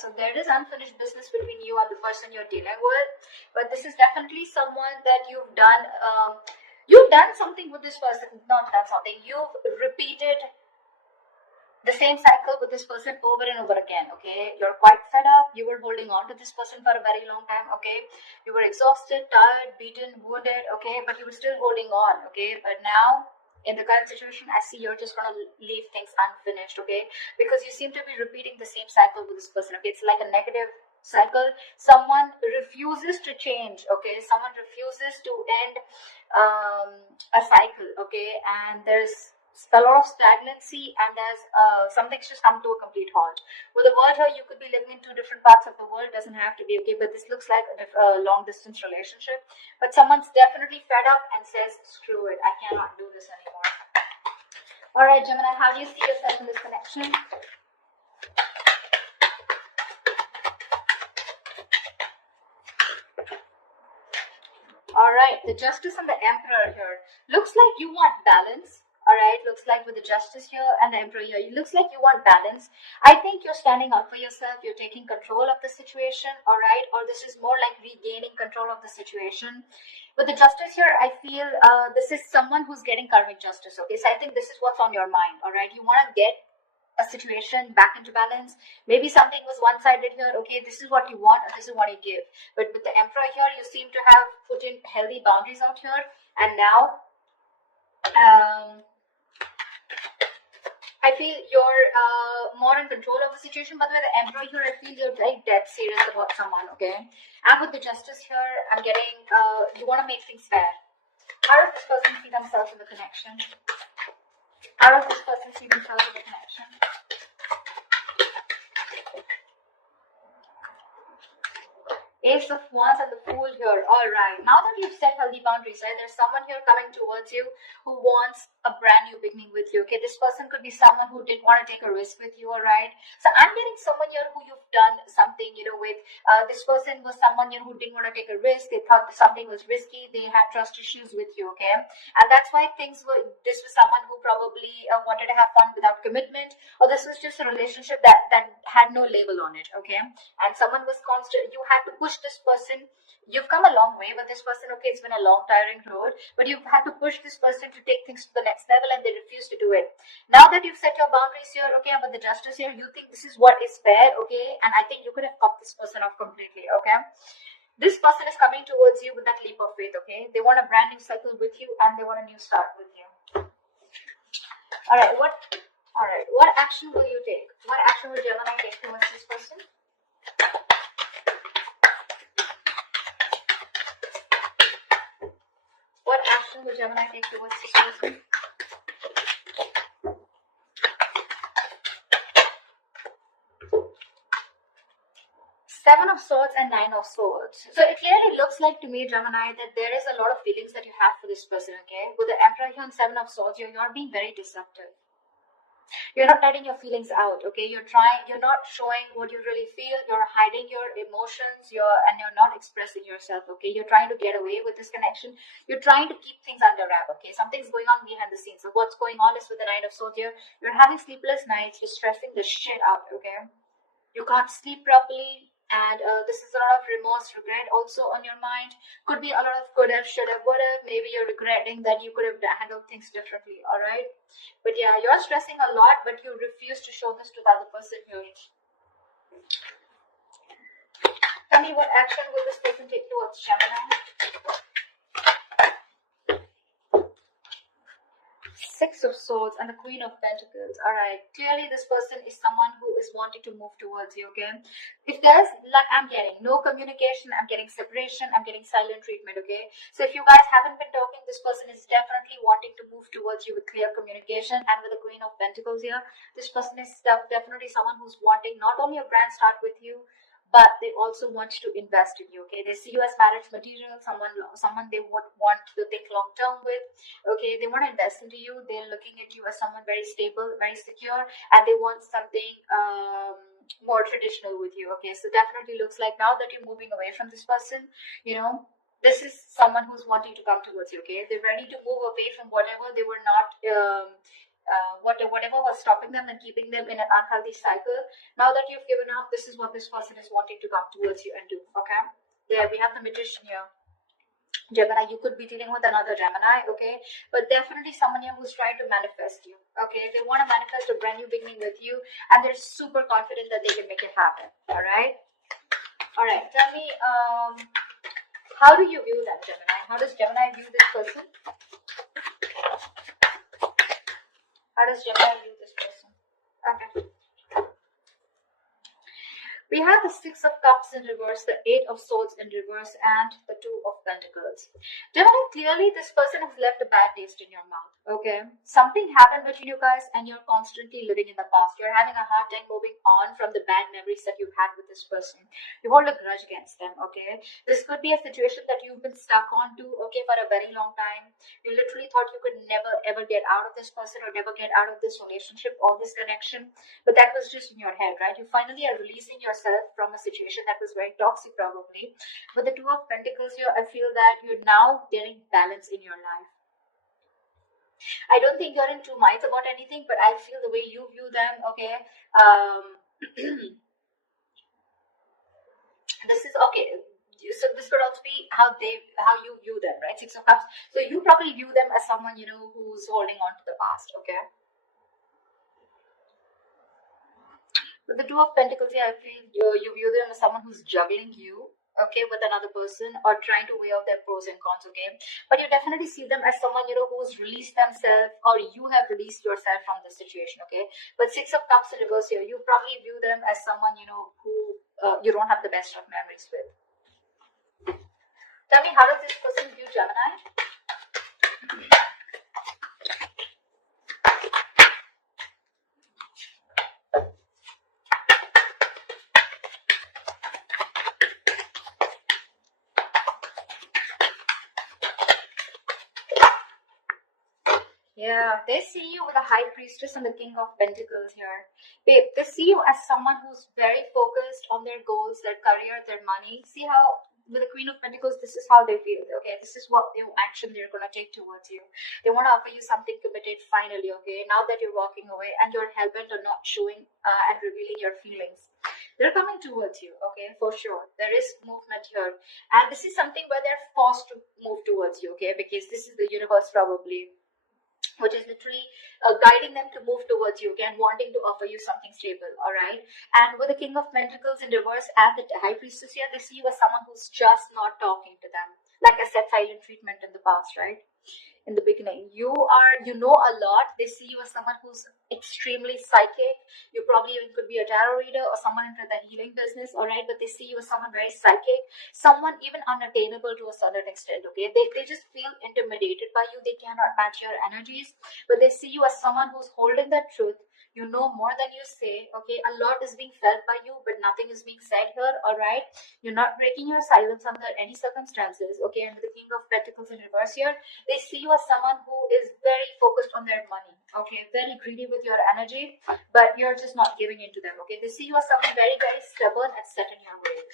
so there is unfinished business between you and the person you're dealing with, but this is definitely someone that you've done something with this person, not done something, you've repeated the same cycle with this person over and over again. Okay, you're quite fed up, you were holding on to this person for a very long time. Okay, you were exhausted, tired, beaten, wounded. Okay, but you were still holding on. Okay, but now in the current situation, I see you're just gonna leave things unfinished. Okay, because you seem to be repeating the same cycle with this person. Okay, it's like a negative cycle. Someone refuses to change. Okay, someone refuses to end a cycle. Okay, and there's a lot of stagnancy, and there's something's just come to a complete halt. With the world here, you could be living in two different parts of the world, doesn't have to be. Okay, but this looks like a long distance relationship, but someone's definitely fed up and says, screw it, I cannot do this anymore. All right, Gemini, how do you see yourself in this connection? All right, the Justice and the Emperor here. Looks like you want balance. All right, looks like with the Justice here and the Emperor here, it looks like you want balance. I think you're standing up for yourself. You're taking control of the situation. All right, or this is more like regaining control of the situation. With the Justice here, I feel this is someone who's getting karmic justice. Okay, so I think this is what's on your mind. All right, you want to get a situation back into balance. Maybe something was one-sided here. Okay, this is what you want and this is what you give. But with the Emperor here, you seem to have put in healthy boundaries out here, and now I feel you're more in control of the situation. But with the Emperor here, I feel you're very dead serious about someone. Okay, and with the Justice here, I'm getting you want to make things fair. How does this person see themselves in the connection? How does this person see themselves in the connection? Ace of Wands and the Fool here. All right. Now that you've set healthy boundaries, right, there's someone here coming towards you who wants a brand new beginning with you. Okay, this person could be someone who didn't want to take a risk with you. All right. So I'm getting someone here who you've done something, with. This person was someone here who didn't want to take a risk. They thought something was risky. They had trust issues with you. Okay, and that's why things were. This was someone who probably wanted to have fun without commitment, or this was just a relationship that had no label on it. Okay, and someone was constant. You had to push this person. You've come a long way with this person. Okay, it's been a long, tiring road, but you've had to push this person to take things to the next level, and they refuse to do it. Now that you've set your boundaries here, okay, and with the Justice here, you think this is what is fair, okay, and I think you could have cut this person off completely. Okay, this person is coming towards you with that leap of faith. Okay, they want a brand new cycle with you, and they want a new start with you. All right, what action will you take? What action will Gemini take towards this person? What action will Gemini take towards this person? Seven of Swords and Nine of Swords. So it clearly looks like to me, Gemini, that there is a lot of feelings that you have for this person, okay? With the Emperor here and Seven of Swords, you're being very deceptive. You're not letting your feelings out, okay? You're not showing what you really feel. You're hiding your emotions, and you're not expressing yourself, okay? You're trying to get away with this connection. You're trying to keep things under wrap, okay? Something's going on behind the scenes. So what's going on is with the Nine of Swords here, you're having sleepless nights. You're stressing the shit out, okay? You can't sleep properly. And this is a lot of remorse, regret also on your mind. Could be a lot of could have, should have, would have. Maybe you're regretting that you could have handled things differently, all right? But yeah, you're stressing a lot, but you refuse to show this to the other person here. Tell me, what action will this person take towards Gemini? Six of Swords and the Queen of Pentacles. All right, clearly this person is someone who is wanting to move towards you, okay? If there's, like, I'm getting no communication, I'm getting separation, I'm getting silent treatment, okay? So if you guys haven't been talking, this person is definitely wanting to move towards you with clear communication. And with the Queen of Pentacles here, this person is definitely someone who's wanting not only a brand start with you, but they also want to invest in you, okay? They see you as marriage material, someone they would want to think long term with, okay? They want to invest into you. They're looking at you as someone very stable, very secure, and they want something more traditional with you, okay? So definitely looks like now that you're moving away from this person, this is someone who's wanting to come towards you, okay? They're ready to move away from whatever they were not whatever was stopping them and keeping them in an unhealthy cycle. Now that you've given up, this is what this person is wanting to come towards you and do. Okay, there we have the Magician here. Gemini, you could be dealing with another Gemini, okay? But definitely someone here who's trying to manifest you, okay? They want to manifest a brand new beginning with you, and they're super confident that they can make it happen, all right? All right, tell me, how do you view that, Gemini? How does Gemini view this person? How does Gemini view this person? Okay. We have the Six of Cups in reverse, the Eight of Swords in reverse, and the Two of Pentacles. Gemini, clearly this person has left a bad taste in your mouth, okay? Something happened between you guys and you're constantly living in the past. You're having a hard time moving on from the bad memories that you had with this person. You hold a grudge against them, okay? This could be a situation that you've been stuck on to, okay, for a very long time. You literally thought you could never ever get out of this person or never get out of this relationship or this connection, but that was just in your head, right? You finally are releasing yourself from a situation that was very toxic probably. With the Two of Pentacles here, I feel that you're now getting balance in your life. I don't think you're in two minds about anything, but I feel the way you view them, okay, this is okay. So this could also be how you view them, right? Six of Cups. So you probably view them as someone, you know, who's holding on to the past, okay? With the Two of Pentacles here, I feel you view them as someone who's juggling you, okay, with another person, or trying to weigh out their pros and cons, okay? But you definitely see them as someone, you know, who's released themselves, or you have released yourself from the situation, okay? But Six of Cups in reverse here, you probably view them as someone, you know, who you don't have the best of memories with. Tell me, how does this person view Gemini? Yeah, they see you with the High Priestess and the King of Pentacles here. Babe, they see you as someone who's very focused on their goals, their career, their money. See how with the Queen of Pentacles, this is how they feel, okay? This is what action they're going to take towards you. They want to offer you something committed finally, okay? Now that you're walking away and you're hell-bent on not showing and revealing your feelings. They're coming towards you, okay, for sure. There is movement here. And this is something where they're forced to move towards you, okay? Because this is the universe probably, which is literally guiding them to move towards you, again, wanting to offer you something stable, all right? And with the King of Pentacles in reverse and the High Priestess here, they see you as someone who's just not talking to them. Like I said, silent treatment in the past, right? In the beginning, you know a lot. They see you as someone who's extremely psychic. You probably even could be a tarot reader or someone into the healing business, all right? But they see you as someone very psychic, someone even unattainable to a certain extent, okay? They just feel intimidated by you. They cannot match your energies, but they see you as someone who's holding that truth. You know more than you say, okay? A lot is being felt by you, but nothing is being said here, all right? You're not breaking your silence under any circumstances, okay? And with the King of Pentacles in reverse here, they see you as someone who is very focused on their money, okay? Very greedy with your energy, but you're just not giving into them, okay? They see you as someone very, very stubborn and set in your ways.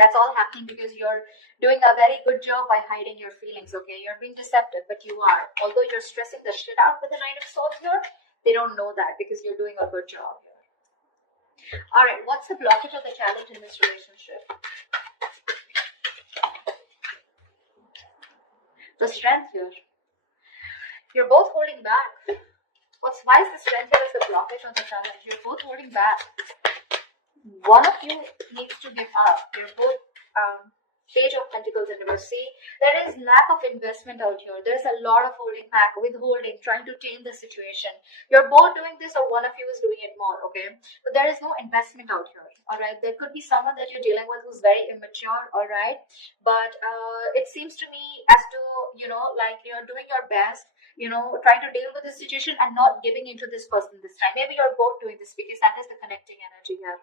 That's all happening because you're doing a very good job by hiding your feelings, okay? You're being deceptive, but you are. Although you're stressing the shit out with the Nine of Swords here, they don't know that because you're doing a good job here. All right, what's the blockage or the challenge in this relationship? The Strength here. You're both holding back. Why is the Strength here as the blockage or the challenge? You're both holding back. One of you needs to give up. You're both Page of Pentacles in reverse. See, there is lack of investment out here. There's a lot of holding back, withholding, trying to change the situation. You're both doing this or one of you is doing it more, okay? But there is no investment out here, all right? There could be someone that you're dealing with who's very immature, all right? But it seems to me as to, you know, like you're doing your best, you know, trying to deal with the situation and not giving into this person this time. Maybe you're both doing this because that is the connecting energy here.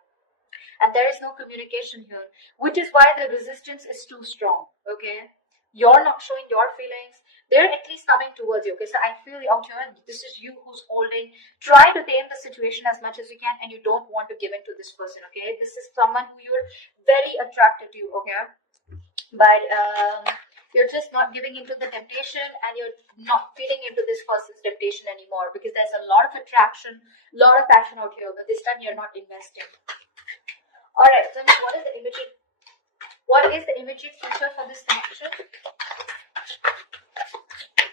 And there is no communication here, which is why the resistance is too strong, okay? You're not showing your feelings. They're at least coming towards you, okay? So I feel out here, this is you who's holding, trying to tame the situation as much as you can, and you don't want to give in to this person, okay? This is someone who you're very attracted to, okay? But You're just not giving into the temptation, and you're not feeding into this person's temptation anymore, because there's a lot of attraction, a lot of passion out here, but this time you're not investing. All right, so what is the immediate future for this connection?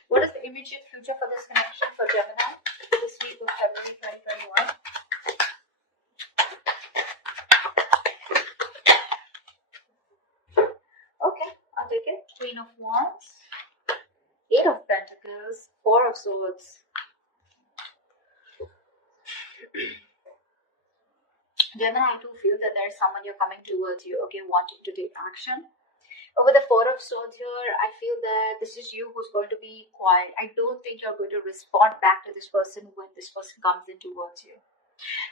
What is the immediate future for this connection for Gemini this week of February 2021? Okay, I'll take it. Queen of Wands, Eight of Pentacles, Four of Swords. Gemini, I do feel that there is someone you're coming towards you, okay, wanting to take action. Over the Four of Swords here, I feel that this is you who's going to be quiet. I don't think you're going to respond back to this person when this person comes in towards you.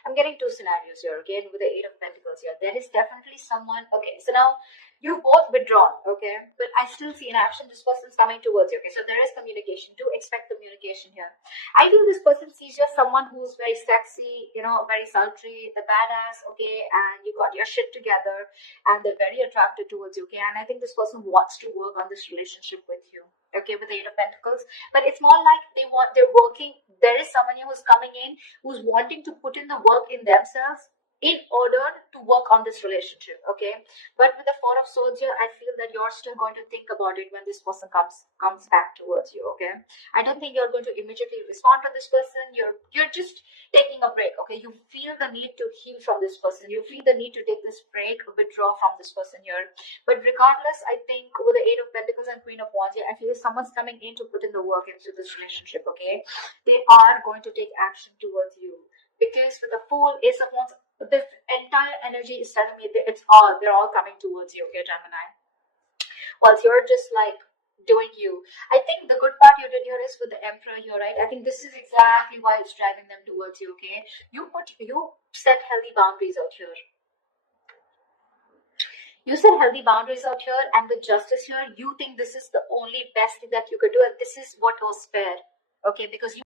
I'm getting two scenarios here, again, with the Eight of Pentacles here. There is definitely someone, okay, so now you've both withdrawn, okay, but I still see an action. This person's coming towards you, okay, so there is communication. Do expect communication here. I feel this person sees just someone who's very sexy, you know, very sultry, the badass, okay, and you got your shit together, and they're very attracted towards you, okay, and I think this person wants to work on this relationship with you, okay, with the Eight of Pentacles, but it's more like they're working. There is someone here who's coming in, who's wanting to put in the work in themselves in order to work on this relationship, okay? But with the Four of Swords here, I feel that you're still going to think about it when this person comes back towards you, okay? I don't think you're going to immediately respond to this person. You're just taking a break, okay? You feel the need to heal from this person. You feel the need to take this break, withdraw from this person here. But regardless, I think with the Eight of Pentacles and Queen of Wands here, I feel someone's coming in to put in the work into this relationship, okay? They are going to take action towards you. Because with the Fool, Ace of Wands, this entire energy is telling me that they're all coming towards you, okay, Gemini? Whilst you're just like doing you. I think the good part you did here is with the Emperor here, right? I think this is exactly why it's driving them towards you, okay? You set healthy boundaries out here. You set healthy boundaries out here, and with Justice here, you think this is the only best thing that you could do, and this is what was fair, okay? Because you